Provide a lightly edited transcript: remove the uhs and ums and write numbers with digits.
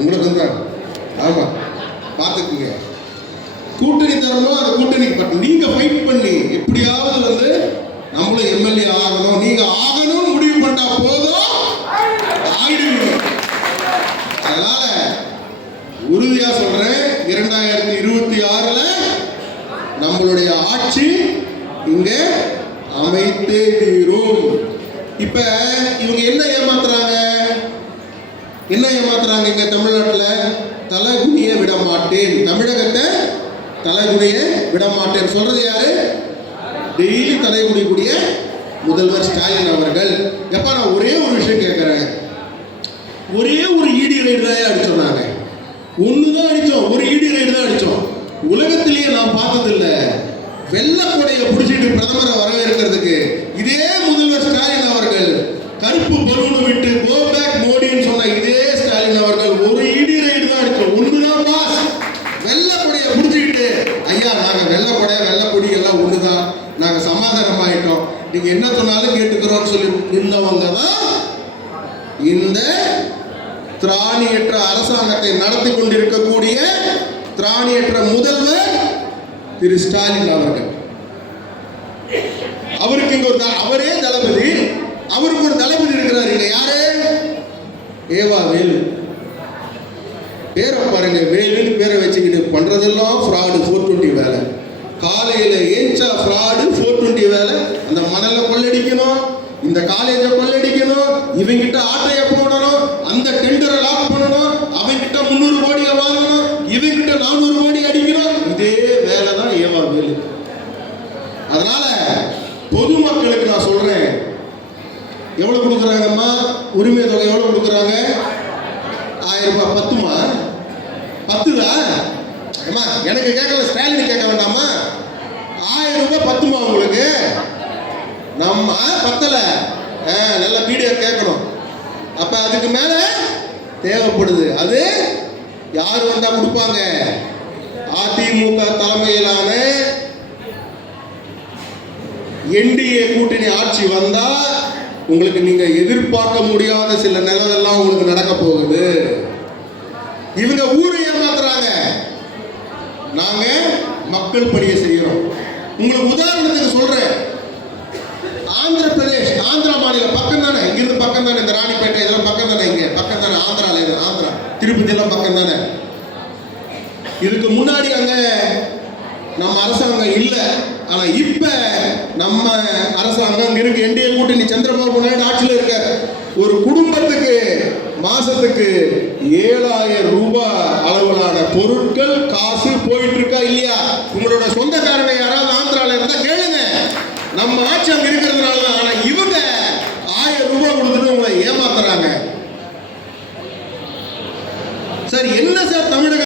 உங்களுக்கு தான். ஆமா, பார்த்துக்குங்க. கூட்டணி தரணும், அந்த கூட்டணிக்கு நீங்க ஃபைட் பண்ணி எப்படியாவது நம்மளும் எம்எல்ஏ ஆகணும், நீங்க ஆகணும் முடிவு பண்ணா போதும், ஆயிடுவீங்க. அதனால உறுதியா சொல்றேன், 2026 நம்மளுடைய ஆட்சி இங்க அமைத்தே தீரும். இப்ப இவங்க என்ன ஏமாத்துறாங்க இங்க தமிழ்நாட்டில்? தலைகுனிய விட மாட்டேன், தமிழகத்தை தலைகுனிய விட மாட்டேன் சொல்றது யாரு? டெய்லி தலைகுனியக்கூடிய முதல்வர் ஸ்டாலின் அவர்கள். எப்ப நான் ஒரே ஒரு விஷயம் கேட்கிறேன், ஒரே ஒரு இடி ரைடு தான் அடிச்சோம், நாங்க ஒண்ணுதான் அடிச்சோம், ஒரு இடி ரைடு தான் அடிச்சோம். உலகத்திலேயே நான் பார்த்ததில்ல வெள்ளக்கொடையை பிடிச்சிட்டு பிரதமரை வரவேற்கிறதுக்கு இதே முதல்வர் ஸ்டாலின் அவர்கள் கருப்பு பலூன் விட்டு கோ பேக் மோடின்னு சொன்ன இதே ஸ்டாலின் அவர்கள் ஒரு இடி ரைடு தான் அடிச்சோம், ஒண்ணுதான் பாஸ். வெள்ளக்கொடையை பிடிச்சிக்கிட்டு ஐயா நாங்க வெள்ளக்கொடை வெள்ளக்கொடி எல்லாம் ஒண்ணுதான், நாங்க சமாதானம் ஆயிட்டோம், நீங்க என்ன சொன்னாலும் கேட்டுக்கிறோம்னு சொல்லி நின்றவங்க தான் இந்த திராணியற்ற அரசாங்கத்தை நடத்தி கொண்டிருக்கக்கூடிய திராணியற்ற முதல்வர் திரு ஸ்டாலின் அவர்கள். அவருக்கு இங்க ஒரு அவரே தளபதி, அவருக்கு ஒரு தளபதி இருக்கிறார். இங்க யாரு? ஏவா வேலு. பேரை பாருங்க, வேலுன்னு பேரை வச்சுக்கிட்டு பண்றதெல்லாம் ஃப்ராடு, 420 வேலை. காலையில ஏஞ்சா ஃப்ராடு, 420 வேலை. அந்த மணலை கொள்ளடிக்கணும், இந்த காலேஜை கொள்ளடிக்கணும், இவங்கிட்ட ஆட்டைய போடணும், அந்த டெண்டரை லாக் பண்ணணும், அவங்கிட்ட 300 கோடியை வாங்கணும், இவங்கிட்ட 400 கோடி அடிக்கணும். இதே வேலை தான் ஏவா வேலு. அதனால பொதுமக்களுக்கு நான் சொல்றேன், எவ்வளவு கொடுக்குறாங்கம்மா உரிமை தொகை? எவ்வளவு கொடுக்குறாங்க? 1000 ரூபாய். பத்துமா? 10தான். அம்மா எனக்கு கேட்கல, ஸ்டாலின் கேட்க வேண்டாமா? 1000 ரூபாய் பத்துமா உங்களுக்கு? நம்ம பத்தல, நல்ல வீடியோ கேட்கணும். அப்ப அதுக்கு மேல தேவைப்படுது. அது யார் வந்தா கொடுப்பாங்க? அதிமுக தலைமையிலான என்டிஏ கூட்டணி ஆட்சி வந்தா உங்களுக்கு நீங்க எதிர்பார்க்க முடியாத சில நிலவெல்லாம் உங்களுக்கு நடக்க போகுது. இவங்க ஊரை ஏமாத்துறாங்க, நாங்க மக்கள் பணியை செய்யறோம். உங்களுக்கு உதாரணத்துக்கு சொல்றேன், ஆந்திர பிரதேஷ், ஆந்திரா மாநிலம் பக்கம் தானே, இங்கிருந்து பக்கம் தானே, இந்த ராணிப்பேட்டை இதெல்லாம் பக்கம் தானே, இங்க பக்கம் தானே, ஆந்திரால இது ஆந்திரா, திருப்பதி எல்லாம் பக்கம் தானே. இதுக்கு முன்னாடி அங்க நம்ம அரசாங்கம் இல்லை, ஆனா இப்ப நம்ம அரசாங்கம் இருக்கு. என்டிஏ கூட்டணி சந்திரபாபு நாயுடு ஆட்சியில் இருக்க ஒரு குடும்பத்துக்கு மாசத்துக்கு 7000 ரூபாய் அளவிலான பொருட்கள் காசு போயிட்டு இருக்கா இல்லையா? உங்களோட சொந்தக்காரங்க யாராவது ஆந்திரால இருந்தா கேளுங்க. நம்ம ஆட்சி அங்க இருக்கிறதுனால தான்